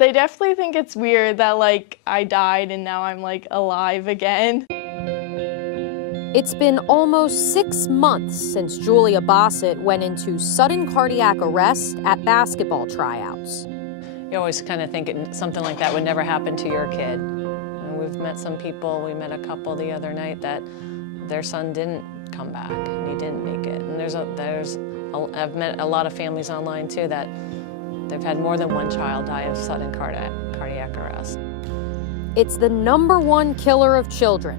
They definitely think it's weird that, like, I died and now I'm, like, alive again. It's been almost 6 months since Julia Bossett went into sudden cardiac arrest at basketball tryouts. You always kind of think something like that would never happen to your kid. And we've met some people, we met a couple the other night that their son didn't come back and he didn't make it. And I've met a lot of families online too that they've had more than one child die of sudden cardiac arrest. It's the #1 killer of children,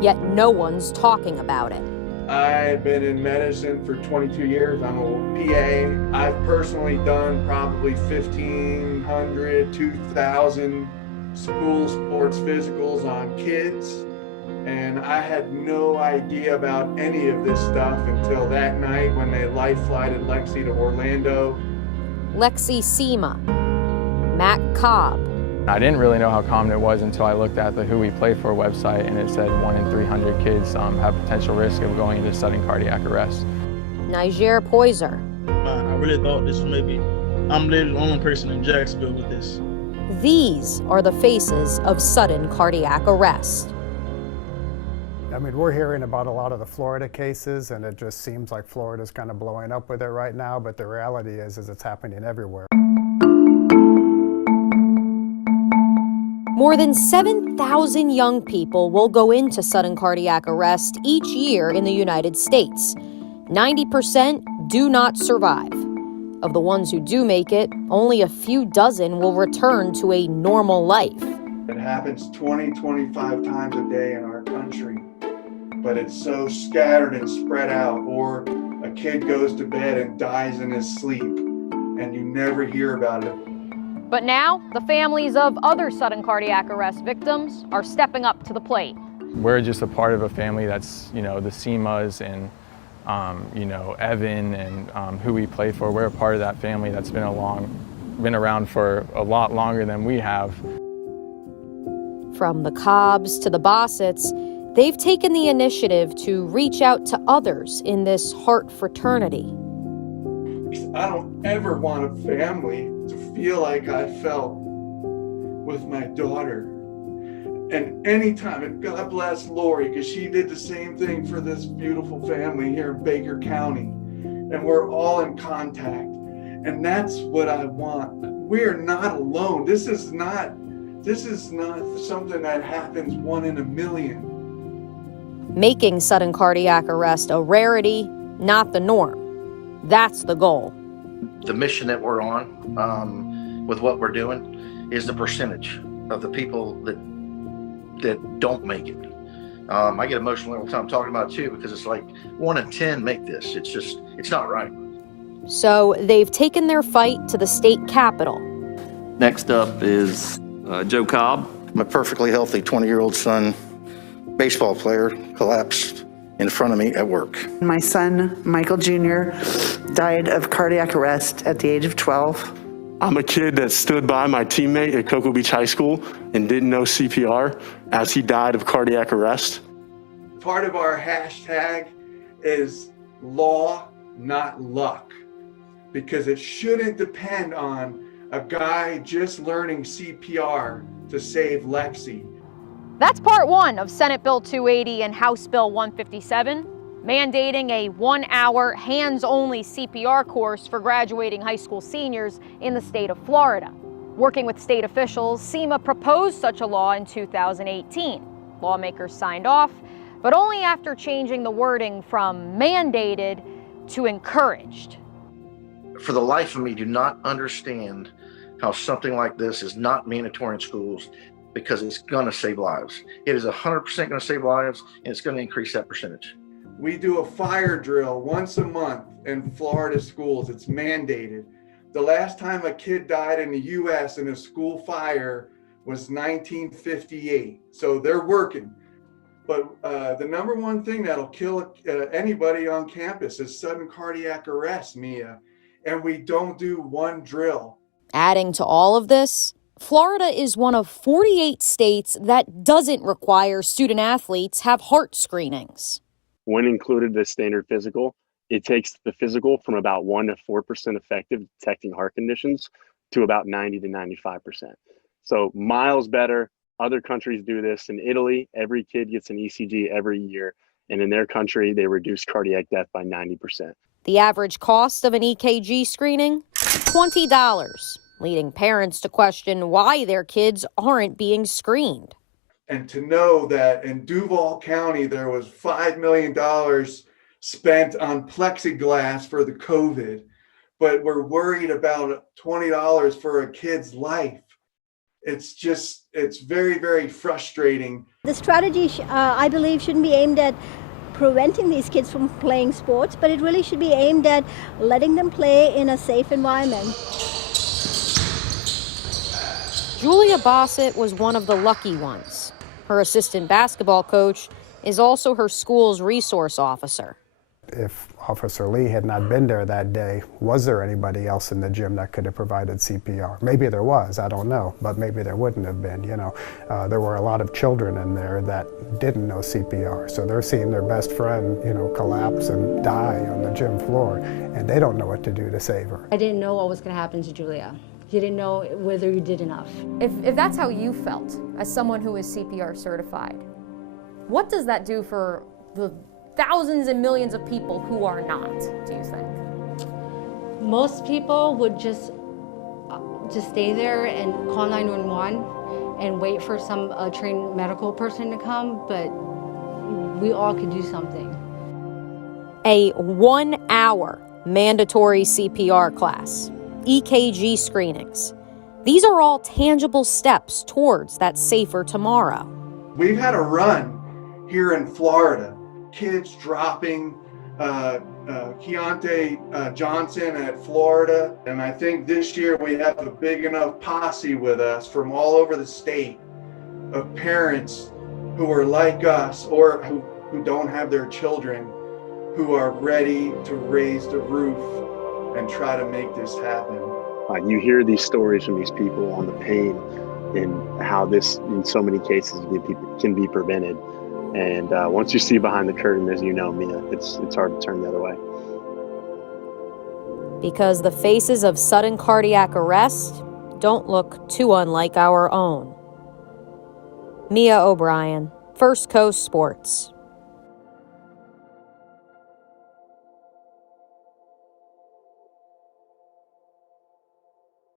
yet no one's talking about it. I've been in medicine for 22 years. I'm a PA. I've personally done probably 1,500, 2,000 school sports physicals on kids. And I had no idea about any of this stuff until that night when they life flighted Lexi to Orlando. Lexi Seema, Matt Cobb. I didn't really know how common it was until I looked at the Who We Play For website, and it said 1 in 300 kids have potential risk of going into sudden cardiac arrest. Niger Poyser. I really thought this was maybe, I'm literally the only person in Jacksonville with this. These are the faces of sudden cardiac arrest. I mean, we're hearing about a lot of the Florida cases, and it just seems like Florida's kind of blowing up with it right now, but the reality is it's happening everywhere. More than 7,000 young people will go into sudden cardiac arrest each year in the United States. 90% do not survive. Of the ones who do make it, only a few dozen will return to a normal life. It happens 20, 25 times a day in our country, but it's so scattered and spread out. Or a kid goes to bed and dies in his sleep, and you never hear about it. But now, the families of other sudden cardiac arrest victims are stepping up to the plate. We're just a part of a family that's, the Seemas and, Evan and Who We Play For. We're a part of that family that's been around for a lot longer than we have. From the Cobbs to the Bossetts, they've taken the initiative to reach out to others in this heart fraternity. I don't ever want a family to feel like I felt with my daughter. And anytime, and God bless Lori, because she did the same thing for this beautiful family here in Baker County. And we're all in contact. And that's what I want. We're not alone. This is not something that happens 1 in a million. Making sudden cardiac arrest a rarity, not the norm. That's the goal. The mission that we're on with what we're doing is the percentage of the people that don't make it. I get emotional every time I'm talking about it too, because it's like 1 in 10 make this. It's not right. So they've taken their fight to the state capitol. Next up is Joe Cobb. My perfectly healthy 20-year-old son, baseball player, collapsed in front of me at work. My son, Michael Jr., died of cardiac arrest at the age of 12. I'm a kid that stood by my teammate at Cocoa Beach High School and didn't know CPR as he died of cardiac arrest. Part of our hashtag is law, not luck, because it shouldn't depend on a guy just learning CPR to save Lexi. That's part 1 of Senate Bill 280 and House Bill 157, mandating a 1-hour hands-only CPR course for graduating high school seniors in the state of Florida. Working with state officials, SEMA proposed such a law in 2018. Lawmakers signed off, but only after changing the wording from mandated to encouraged. For the life of me, do not understand how something like this is not mandatory in schools, because it's going to save lives. It is 100% going to save lives, and it's going to increase that percentage. We do a fire drill once a month in Florida schools. It's mandated. The last time a kid died in the U.S. in a school fire was 1958. So they're working. But the #1 thing that'll kill anybody on campus is sudden cardiac arrest, Mia. And we don't do one drill. Adding to all of this, Florida is one of 48 states that doesn't require student athletes have heart screenings. When included the standard physical, it takes the physical from about 1 to 4% effective detecting heart conditions to about 90 to 95%. So miles better. Other countries do this. In Italy, every kid gets an ECG every year. And in their country, they reduce cardiac death by 90%. The average cost of an EKG screening? $20, leading parents to question why their kids aren't being screened. And to know that in Duval County, there was $5 million spent on plexiglass for the COVID, but we're worried about $20 for a kid's life. It's very, very frustrating. The strategy, I believe, shouldn't be aimed at preventing these kids from playing sports, but it really should be aimed at letting them play in a safe environment. Julia Bossett was one of the lucky ones. Her assistant basketball coach is also her school's resource officer. If Officer Lee had not been there that day, was there anybody else in the gym that could have provided CPR? Maybe there was, I don't know, but maybe there wouldn't have been, you know. There were a lot of children in there that didn't know CPR, so they're seeing their best friend, you know, collapse and die on the gym floor, and they don't know what to do to save her. I didn't know what was going to happen to Julia. You didn't know whether you did enough. If that's how you felt as someone who is CPR certified, what does that do for the thousands and millions of people who are not, do you think? Most people would just stay there and call 911 and wait for some trained medical person to come, but we all could do something. A 1-hour mandatory CPR class, EKG screenings. These are all tangible steps towards that safer tomorrow. We've had a run here in Florida. Kids dropping, Keontae Johnson at Florida. And I think this year we have a big enough posse with us from all over the state of parents who are like us or who don't have their children, who are ready to raise the roof and try to make this happen. You hear these stories from these people on the pain and how this, in so many cases, can be prevented. And once you see behind the curtain, as you know, Mia, it's hard to turn the other way. Because the faces of sudden cardiac arrest don't look too unlike our own. Mia O'Brien, First Coast Sports.